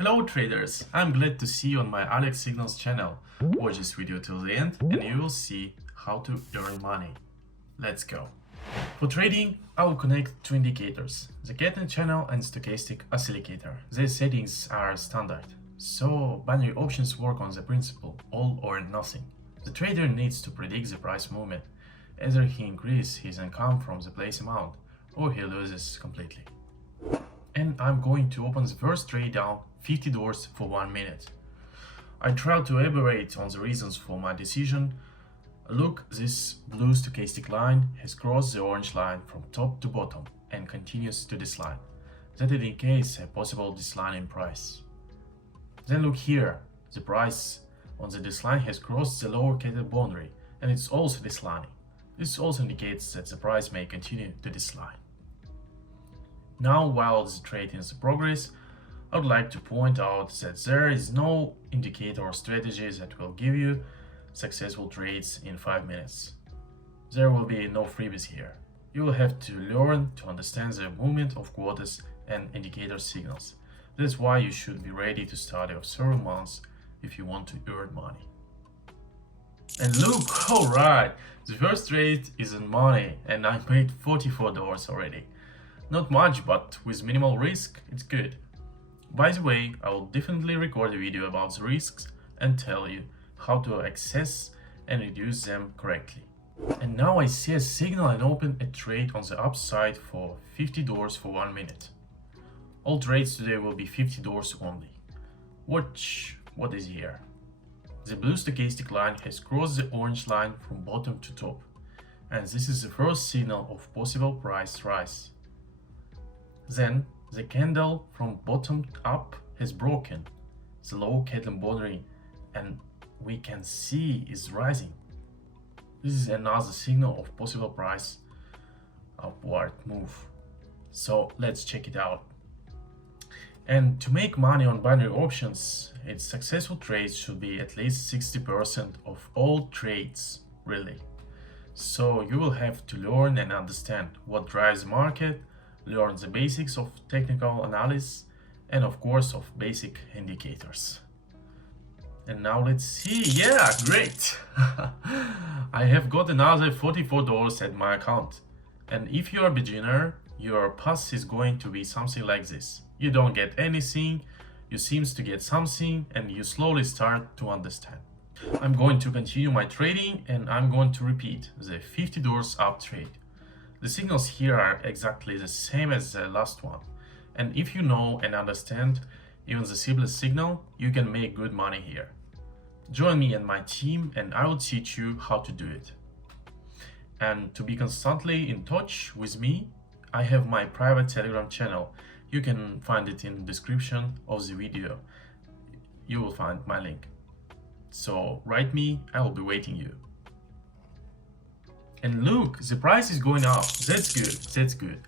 Hello traders, I'm glad to see you on my Alex Signals channel. Watch this video till the end and you will see how to earn money. Let's go. For trading, I will connect two indicators, the Gatlin channel and stochastic oscillator. Their settings are standard, so binary options work on the principle all or nothing. The trader needs to predict the price movement, either he increases his income from the place amount or he loses completely. And I'm going to open the first trade down $50 for 1 minute. I try to elaborate on the reasons for my decision. Look, this blue stochastic line has crossed the orange line from top to bottom and continues to this line. That indicates a possible decline in price. Then look here, the price on the decline has crossed the lower candle boundary and it's also declining. This also indicates that the price may continue to decline. Now, while the trade is in progress, I would like to point out that there is no indicator or strategy that will give you successful trades in 5 minutes. There will be no freebies here. You will have to learn to understand the movement of quotas and indicator signals. That's why you should be ready to study of several months if you want to earn money. And look, alright, the first trade is in money and I paid $44 already. Not much, but with minimal risk, it's good. By the way, I will definitely record a video about the risks and tell you how to access and reduce them correctly. And now I see a signal and open a trade on the upside for $50 for 1 minute. All trades today will be $50 only. Watch what is here. The blue stochastic line has crossed the orange line from bottom to top, and this is the first signal of possible price rise. Then the candle from bottom up has broken the low candle boundary and we can see is rising. This is another signal of possible price upward move. So let's check it out. And to make money on binary options, its successful trades should be at least 60% of all trades, really. So you will have to learn and understand what drives the market, learn the basics of technical analysis and of course of basic indicators. And now let's see, yeah, great! I have got another $44 at my account. And if you are a beginner, your path is going to be something like this. You don't get anything, you seems to get something and you slowly start to understand. I'm going to continue my trading and I'm going to repeat the $50 up trade. The signals here are exactly the same as the last one, and if you know and understand even the simplest signal, you can make good money here. Join me and my team and I will teach you how to do it. And to be constantly in touch with me, I have my private Telegram channel. You can find it in the description of the video. You will find my link. So write me, I will be waiting you. And look, the price is going up. That's good, that's good.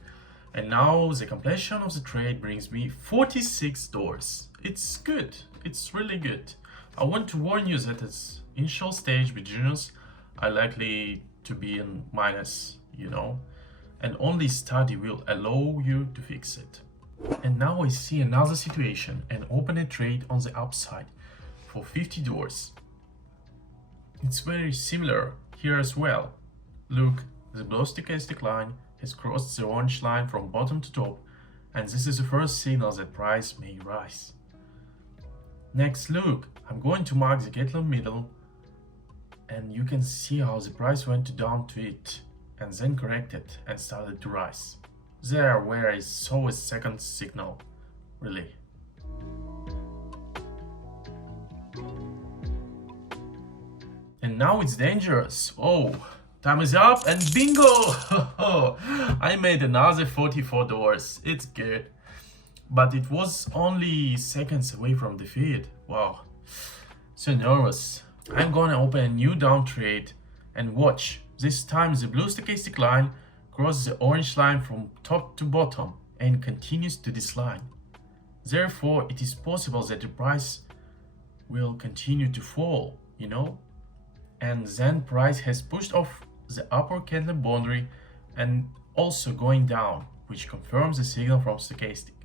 And now the completion of the trade brings me $46. It's good, it's really good. I want to warn you that at initial stage beginners are likely to be in minus, and only study will allow you to fix it. And now I see another situation and open a trade on the upside for $50. It's very similar here as well. Look, the blue stochastic line has crossed the orange line from bottom to top, and this is the first signal that price may rise. Next, look, I'm going to mark the Gatlin middle, and you can see how the price went down to it, and then corrected and started to rise. There where I saw a second signal, really. And now it's dangerous. Oh. Time is up and bingo! I made another $44. It's good. But it was only seconds away from defeat. Wow. So nervous. I'm gonna open a new down trade and watch. This time the blue stochastic line crosses the orange line from top to bottom and continues to this line. Therefore, it is possible that the price will continue to fall, And then price has pushed off the upper candle boundary and also going down, which confirms the signal from stochastic.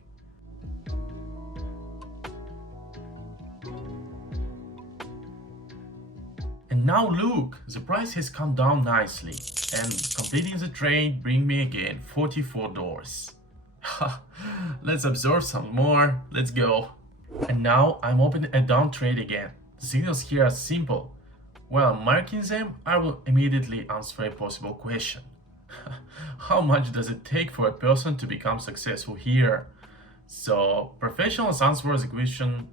And now look, the price has come down nicely, and completing the trade bring me again $44. Let's observe some more, let's go. And now I'm opening a down trade again. The signals here are simple. While marking them, I will immediately answer a possible question. How much does it take for a person to become successful here? So professionals answer the question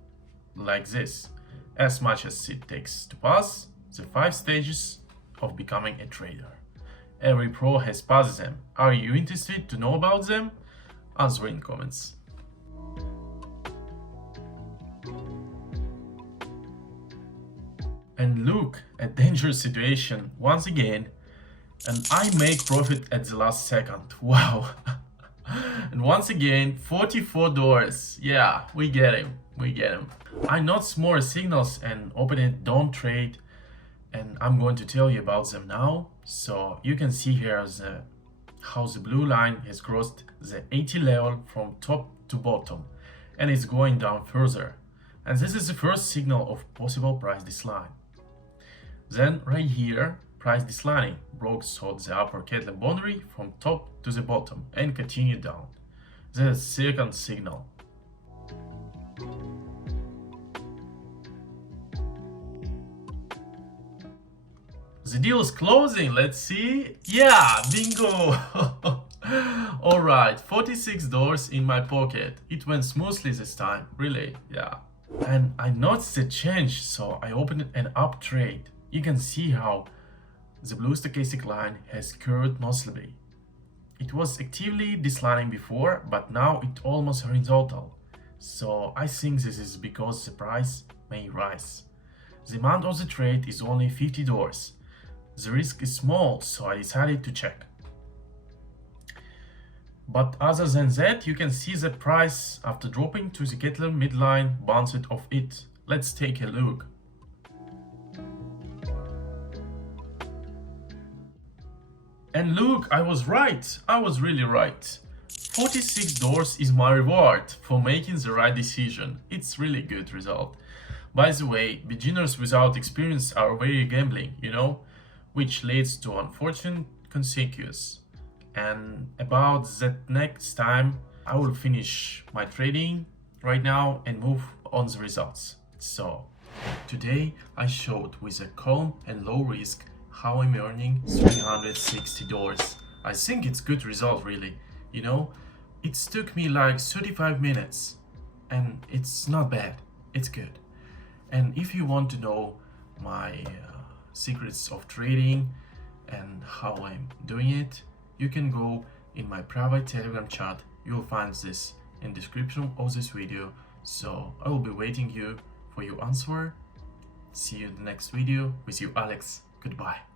like this: as much as it takes to pass the 5 stages of becoming a trader. Every pro has passed them. Are you interested to know about them? Answer in comments. And look, a dangerous situation once again, and I make profit at the last second. Wow. And once again, $44. Yeah, we get him. I noticed more signals and open it down trade, and I'm going to tell you about them now. So you can see here how the blue line has crossed the 80 level from top to bottom, and it's going down further. And this is the first signal of possible price decline. Then right here, price declining, broke through the upper candle boundary from top to the bottom and continued down. The second signal. The deal is closing, let's see. Yeah, bingo! Alright, $46 in my pocket. It went smoothly this time, really, yeah. And I noticed a change, so I opened an up trade. You can see how the blue stochastic line has curved noticeably. It was actively declining before, but now it's almost horizontal. So I think this is because the price may rise. The amount of the trade is only $50. The risk is small, so I decided to check. But other than that, you can see the price after dropping to the candle midline bounced off it. Let's take a look. And look, I was right. I was really right. $46 is my reward for making the right decision. It's really good result. By the way, beginners without experience are very gambling, which leads to unfortunate consequences. And about that next time, I will finish my trading right now and move on the results. So today I showed with a calm and low risk how I'm earning $360. I think it's good result really, it took me like 35 minutes and it's not bad, it's good. And if you want to know my secrets of trading and how I'm doing it, you can go in my private Telegram chat. You'll find this in description of this video. So I will be waiting you for your answer. See you in the next video. With you, Alex. Goodbye.